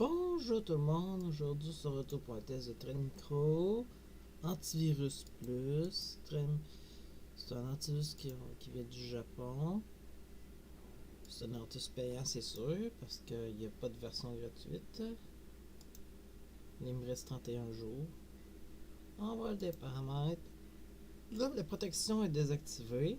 Bonjour tout le monde, aujourd'hui on se retrouve pour un test de Trendmicro Antivirus Plus. C'est un antivirus qui vient du Japon. C'est un antivirus payant, c'est sûr, parce qu'il n'y a pas de version gratuite. Il me reste 31 jours. On va des paramètres. Là, la protection est désactivée.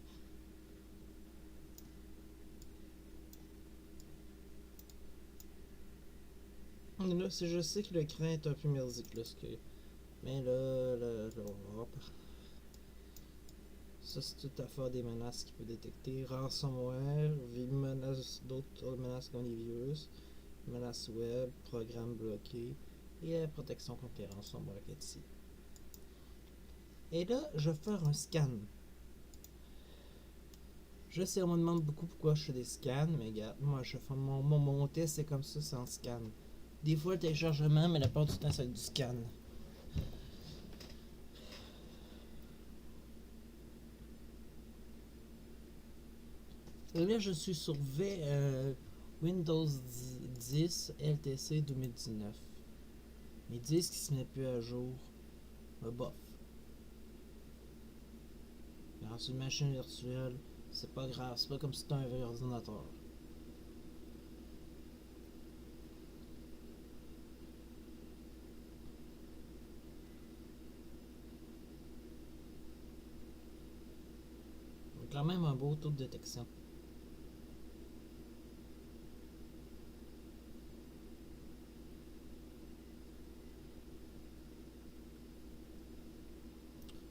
Là, je sais que l'écran est un peu merdique, là, mais là, on va voir. Ça, c'est tout à fait des menaces qu'il peut détecter. Ransomware, d'autres menaces comme les virus, menaces web, programmes bloqués et la protection contre les ransomware qui est ici. Et là, je vais faire un scan. Je sais, on me demande beaucoup pourquoi je fais des scans, mais regarde, moi, je fais mon test, c'est comme ça, c'est en scan. Des fois, le téléchargement, mais la plupart du temps, c'est du scan. Et là, je suis sur Windows 10 LTC 2019. Ils disent qu'il se met plus à jour. Bof. Dans une machine virtuelle, c'est pas grave. C'est pas comme si c'était un vrai ordinateur. Il y a quand même un beau taux de détection.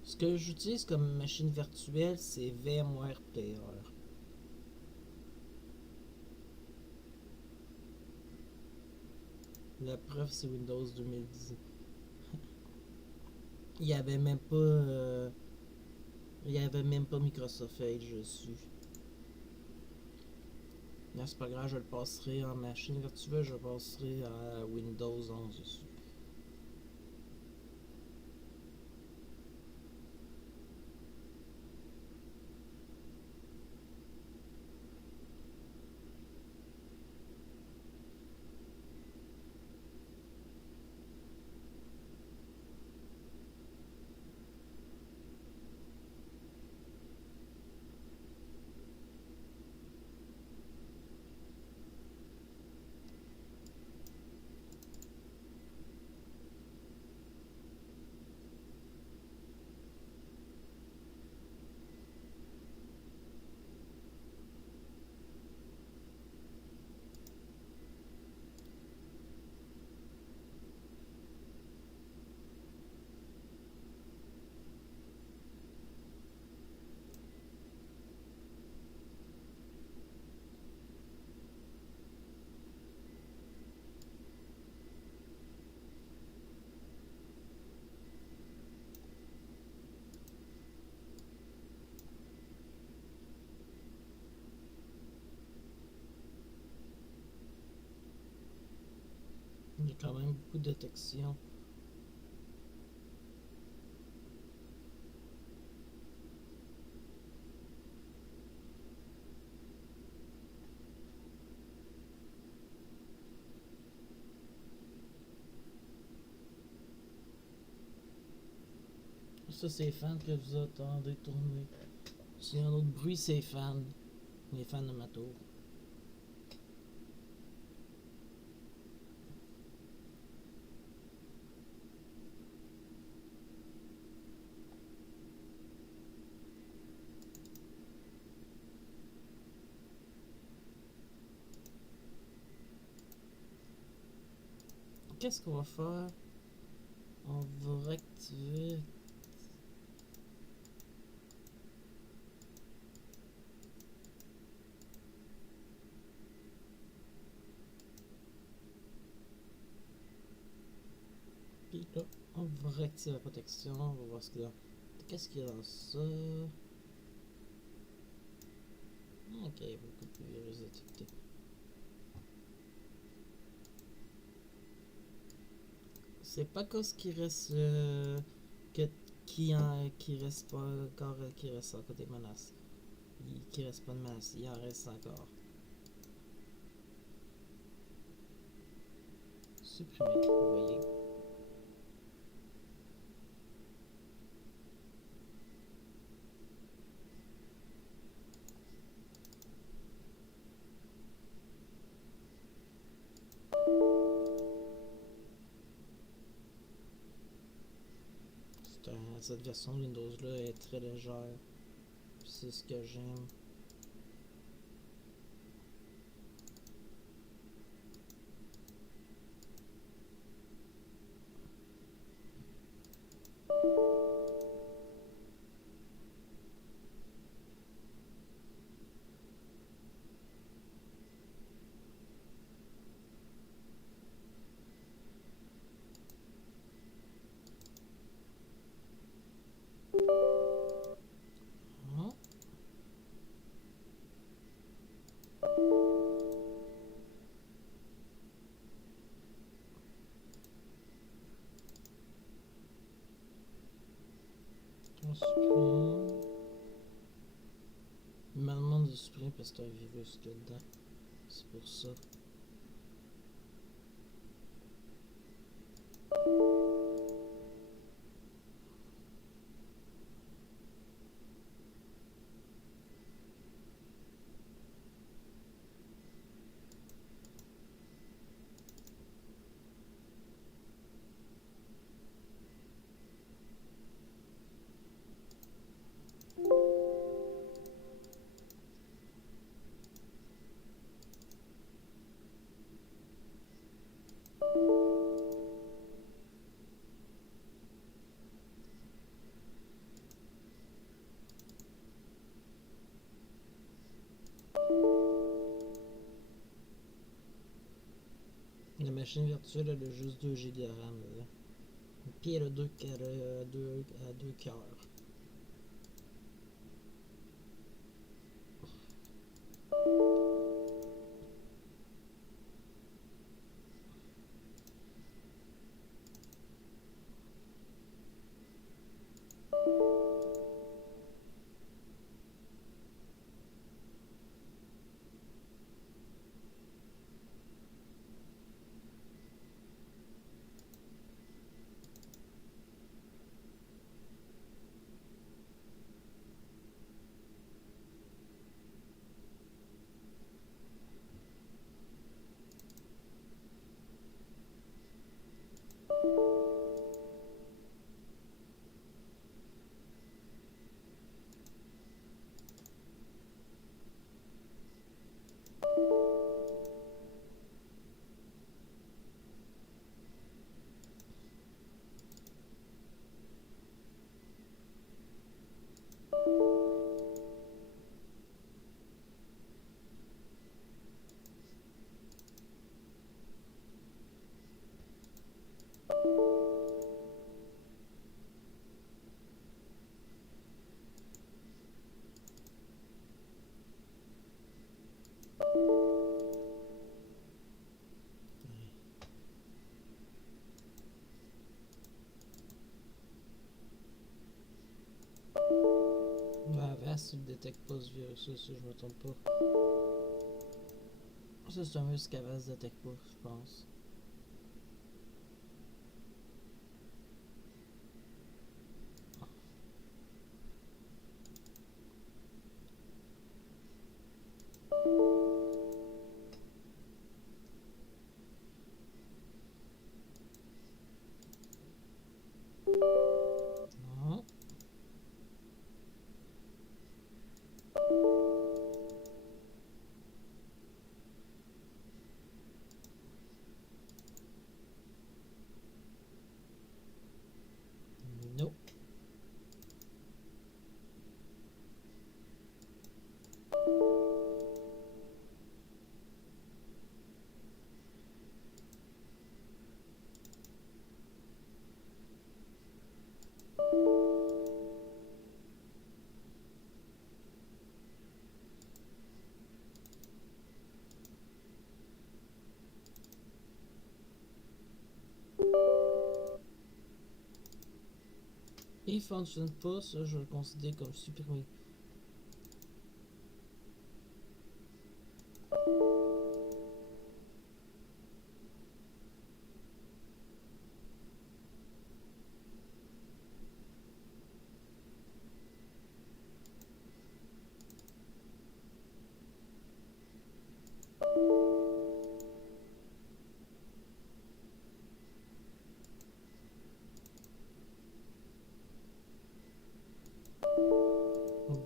Ce que j'utilise comme machine virtuelle, c'est VMware Player. La preuve, c'est Windows 2010. Il y avait même pas. Il y avait même pas Microsoft Edge dessus. Non, c'est pas grave, je le passerai en machine virtuelle, je le passerai à Windows 11 dessus. Il y a quand même beaucoup de détection. Ça, c'est les fans que vous attendez tourner. S'il y a un autre bruit, c'est les fans. Les fans de ma tour. Qu'est-ce qu'on va faire? On va réactiver. Puis là, on va réactiver la protection. On va voir ce qu'il y a. Qu'est-ce qu'il y a dans ça? Ok, beaucoup de virus détectés. C'est pas cause qu'il reste qui reste pas encore qui reste encore des menaces. Qui reste pas de menaces, il en reste encore. supprimer, vous voyez. Cette version de Windows-là est très légère. C'est ce que j'aime. Ah. On supprime. Il me demande de supprimer parce que c'est un virus là-dedans. C'est pour ça. La machine virtuelle, elle a juste 2 Go de RAM dedans. Puis elle a deux cœurs. Avast, il détecte pas ce virus-là, si je me trompe pas. Ça, c'est un virus qu'Avast détecte pas, je pense. Non. Non. Il fonctionne pas, ça, je le considère comme supprimé.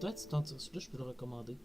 Peut-être cet antivirus-là, je peux le recommander.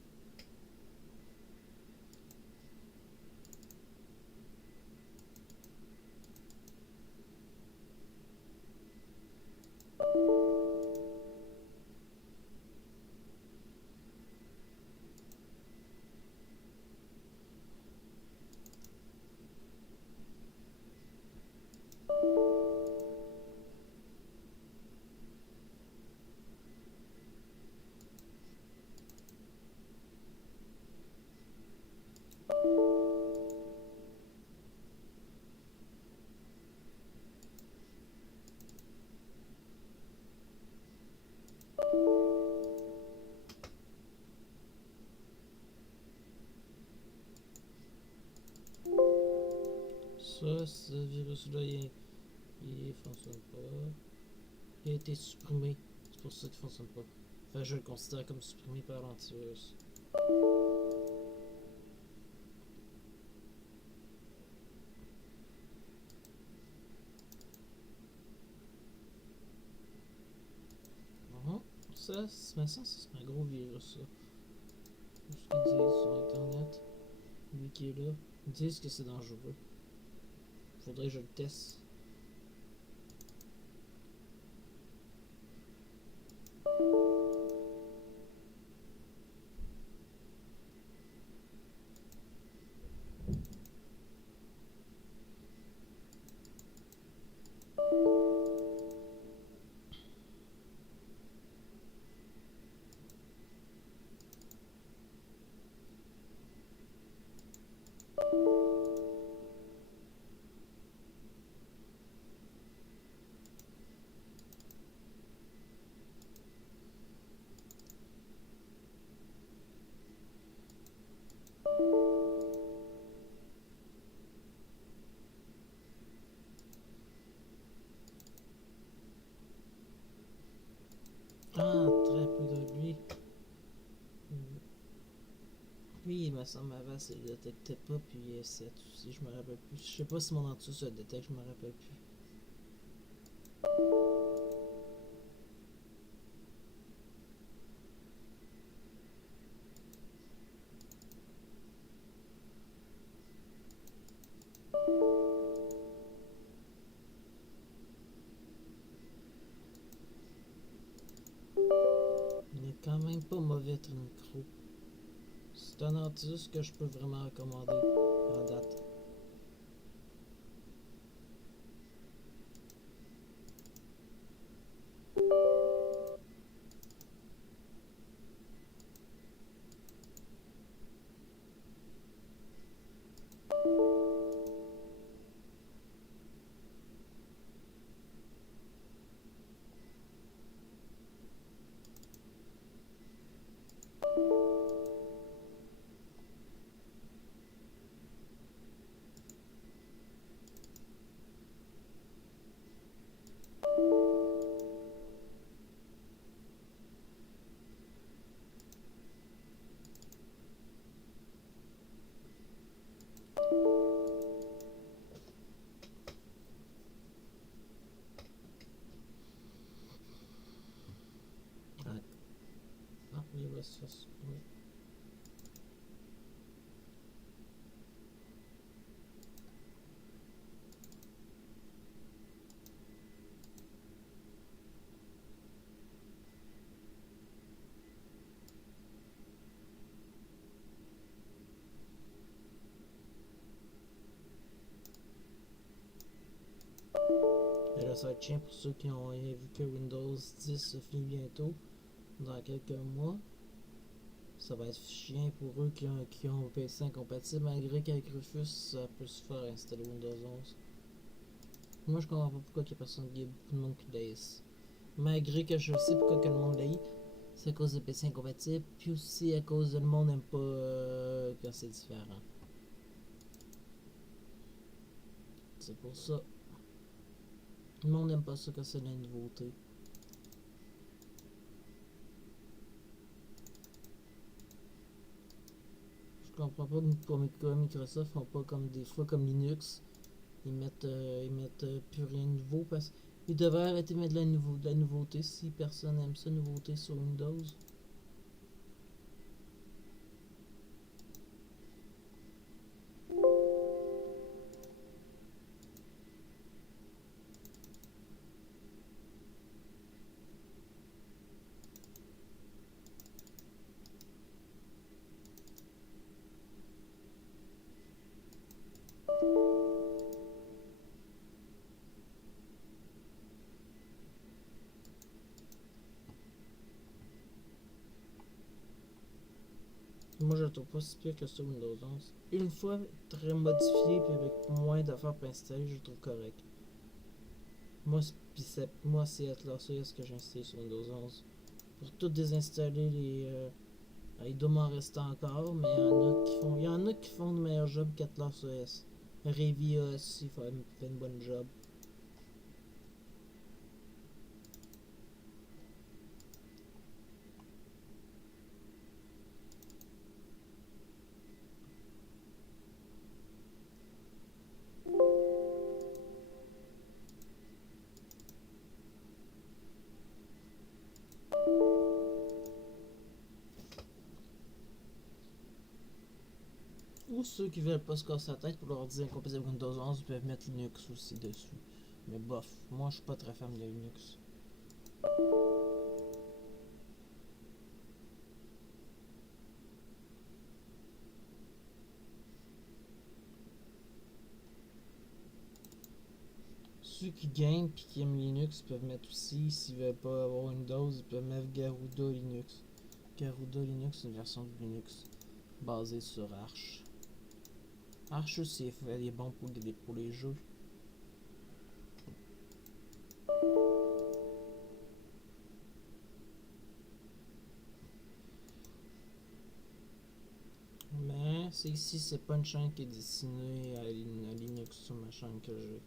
Ça, ce virus-là, il fonctionne pas. Il a été supprimé. C'est pour ça qu'il fonctionne pas. Enfin, je le considère comme supprimé par l'antivirus. Ça, c'est un gros virus, ça. Tout ce qu'ils disent sur Internet. Lui qui est là. Ils disent que c'est dangereux. Faudrait que je le teste. Ah, très peu de lui. Lui, il me semble avant, ça le détectait pas, puis 7 aussi, je me rappelle plus. Je sais pas si mon antivirus le détecte, je me rappelle plus. Il est quand même pas mauvais, Trincro. C'est un antivirus que je peux vraiment recommander à date. Ah, ah il va se faire supprimer. Et là, ça va être chiant pour ceux qui ont vu que Windows 10 se finit bientôt, dans quelques mois. Ça va être chiant pour eux qui ont un PC incompatible, malgré qu'avec Rufus, ça peut se faire installer Windows 11. Moi, je comprends pas pourquoi il y a personne, il y a beaucoup de monde qui l'aise. Malgré que je sais pourquoi que le monde l'aille, c'est à cause de PC incompatible, puis aussi à cause de le monde n'aime pas quand c'est différent. C'est pour ça. Le monde n'aime pas ça quand c'est la nouveauté. Je comprends pas pourquoi Microsoft font pas comme des fois comme Linux. Ils mettent plus rien de nouveau parce qu'ils devraient arrêter de mettre de la nouveauté si personne aime ça, nouveauté sur Windows. Moi, je le trouve pas si pire que ça Windows 11. Une fois très modifié puis avec moins d'affaires pour installer, je le trouve correct. Moi, c'est AtlasOS que j'ai installé sur Windows 11. Pour tout désinstaller, il doit m'en rester encore, mais il y en a qui font de meilleurs jobs qu'AtlasOS. Revia aussi fait une bonne job. Ou ceux qui veulent pas se casser la tête pour leur dire incompatible Windows 11 peuvent mettre Linux aussi dessus. Mais bof, moi je suis pas très fan de Linux. Ceux qui gagnent et qui aiment Linux peuvent mettre aussi, s'ils veulent pas avoir Windows, ils peuvent mettre Garuda Linux. Garuda Linux, c'est une version de Linux basée sur Arch. Arch aussi, elle est bon pour les jeux. Mais c'est pas une chaîne qui est destinée à Linux sur ma chaîne que j'ai.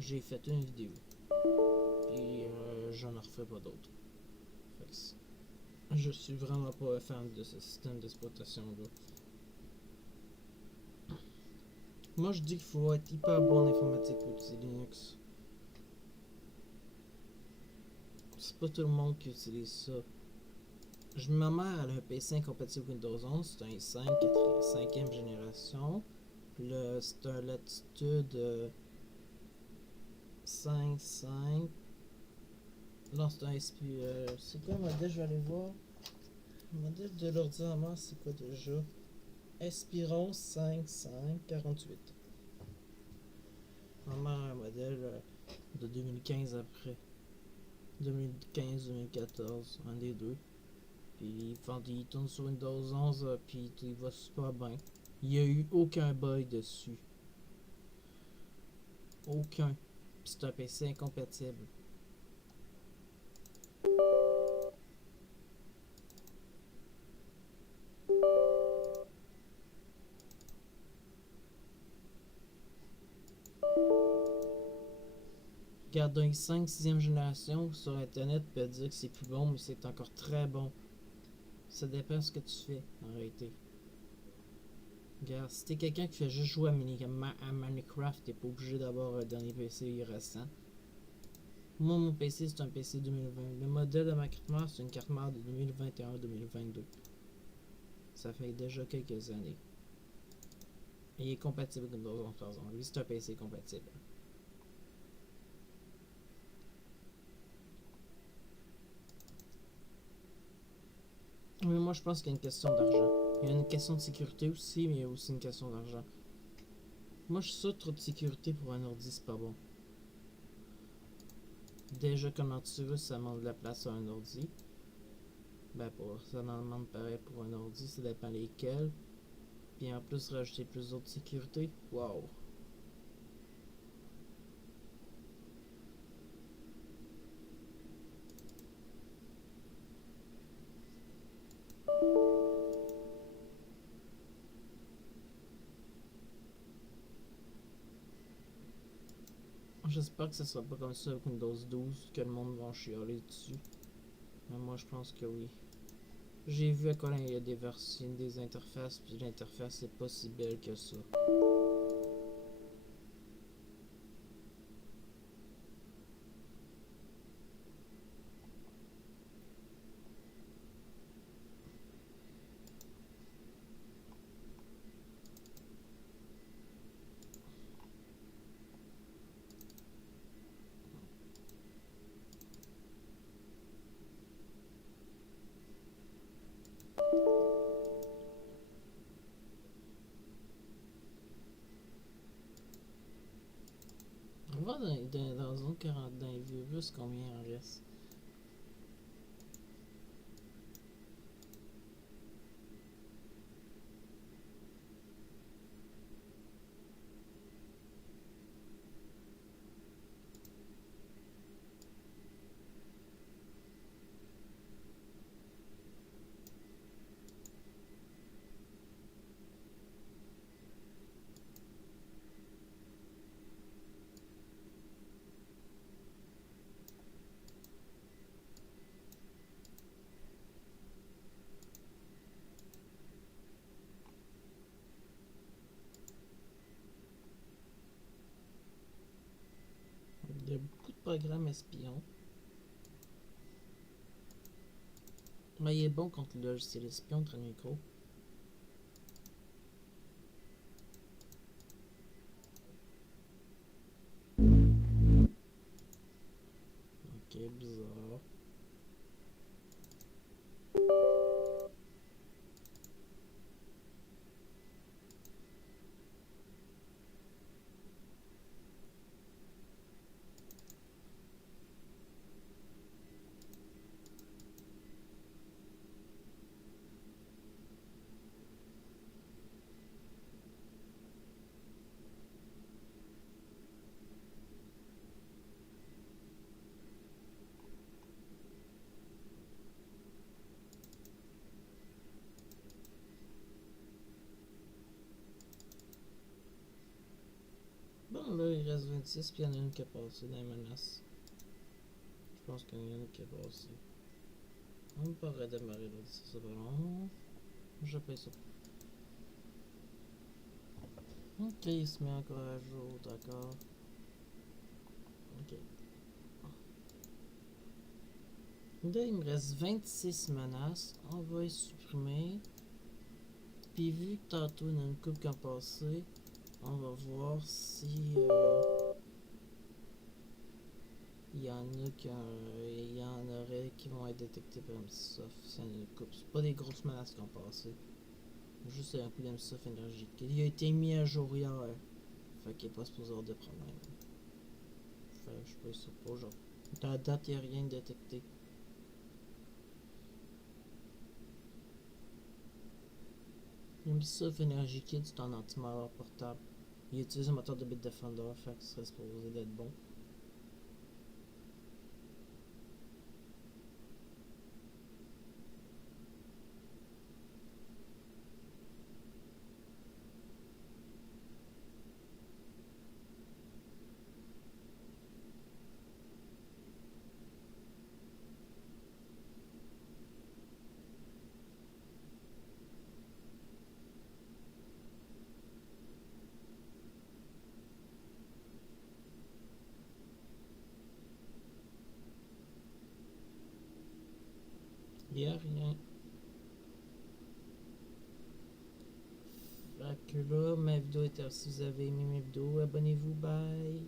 J'ai fait une vidéo. Et j'en refais pas d'autres. Je suis vraiment pas fan de ce système d'exploitation-là. Moi, je dis qu'il faut être hyper bon en informatique pour utiliser Linux. C'est pas tout le monde qui utilise ça. Ma mère a un PC incompatible Windows 11, c'est un i5 5e génération. C'est un Latitude 5.5. Non, c'est un SP. C'est quoi le modèle? Je vais aller voir. Le modèle de l'ordinateur, c'est quoi déjà? Espiron 5548. Ma mère a un modèle de 2015 après. 2015-2014, un des deux. Puis il tourne sur Windows 11, puis il va super bien. Il n'y a eu aucun bug dessus. Aucun. Puis c'est un PC incompatible. Regarde un i5 6e génération sur internet peut dire que c'est plus bon, mais c'est encore très bon. Ça dépend de ce que tu fais en réalité. Regarde, si t'es quelqu'un qui fait juste jouer à Minecraft, t'es pas obligé d'avoir un dernier PC récent. Moi, mon PC, c'est un PC 2020. Le modèle de ma carte mère, c'est une carte mère de 2021-2022. Ça fait déjà quelques années. Et il est compatible avec Windows 11 par exemple. Lui, c'est un PC compatible. Mais moi, je pense qu'il y a une question d'argent. Il y a une question de sécurité aussi, mais il y a aussi une question d'argent. Moi, je suis sûr que trop de sécurité pour un ordi, c'est pas bon. Déjà qu'un antivirus, ça demande de la place à un ordi. Ben, ça en demande pareil pour un ordi, ça dépend lesquels. Puis en plus, rajouter plus d'autres sécurités. Waouh! J'espère que ce sera pas comme ça avec Windows 12, que le monde va chialer dessus. Mais moi, je pense que oui. J'ai vu à quoi il y a des versions, des interfaces, puis l'interface est pas si belle que ça. On va dans un 40 dans les virus, combien il en reste? Il y a beaucoup de programmes espions. Mais il est bon contre le logiciel espion, Trend Micro. Ok, bizarre. Bon, là, il reste 26, puis il y en a une qui a passé dans les menaces. Je pense qu'il y en a une qui a passé. On peut redémarrer là, ça c'est pas long. Je paye ça. Ok, il se met encore à jour, d'accord. Ok. Là, il me reste 26 menaces. On va les supprimer. Puis vu que tantôt il y en a une couple qui a passé, on va voir si il y en a il y en aurait qui vont être détectés par MSOF. C'est une couple. C'est pas des grosses menaces qui ont passé. Juste un coup d'MSOF énergique. Il a été mis à jour hier. Fait qu'il n'est pas supposé avoir de problème. Fait que je peux ça pas genre. Dans la date, il n'y a rien de détecté. MSOF Energy Kit, c'est un anti-malware portable. Il utilise un moteur de Bitdefender, fait que ce serait supposé d'être bon. Il n'y a rien. Fait que là, ma vidéo est terminée. Si vous avez aimé mes vidéos, abonnez-vous, bye!